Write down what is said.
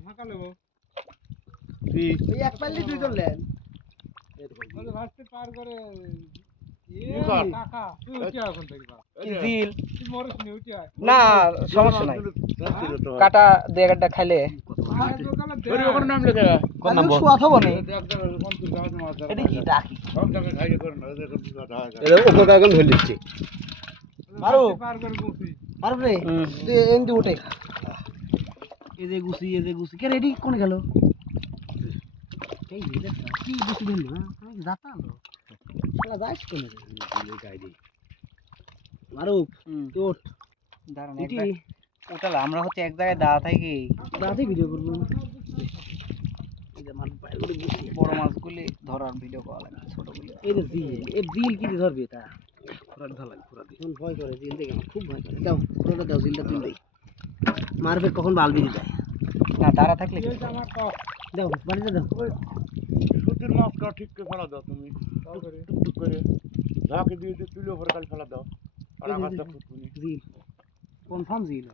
ঢাকা নেবো এই এই এক পাল্লি দুই ধরলেন রাস্তা পার করে কর? টাকা তুই উঠে এখন থেকে কি জিল তুই মরিস নি উঠে না সমস্যা নাই কাটা দুই একটা খাইলে দোকানে তোর ওখানে নাম লেখা কোন নাম্বার কথা বলে এটা কি ডাকি সব টাকা খাইয়ে করে না এদের কথা হয় এটা ওপর কাগজ ধরে দিচ্ছে মারো। পার করে গুছি মারব রে তুই এন্দি উঠে এই যে গুছি কে রেডি কোন গেল এই যে কি গুছি দিল না আমি যাতা আলো শালা যাইস কোন রে গাইডি মারু তুই ওঠ দাঁড়ান ইটি ওটালা আমরা হচ্ছে এক জায়গায় দাঁড়া থাকি দাদি ভিডিও করব এই যে মারু পায় করে গুছি বড় মাছগুলি ধরার ভিডিও করা লাগে ছোটগুলি এই যে জিল কি দিয়ে ধরবি এটা পুরা ঢালাই পুরা দি কোন ভয় করে জিল দেখে আমার খুব ভয় করে দাও পুরোটা দাও জিলটা তুই দেই মারবে কখন বালবি দেয় না দাঁড়া থাকলে কি? আমার টক দাও বাড়িতে দাও সুতির মাছটা ঠিক করে ফেলা দাও তুমি টুক করে ধাকে দিয়ে তুলে ওপর কাল ফেলা দাও আর আকাশটা ফুটফুনি জিল কনফার্ম জিল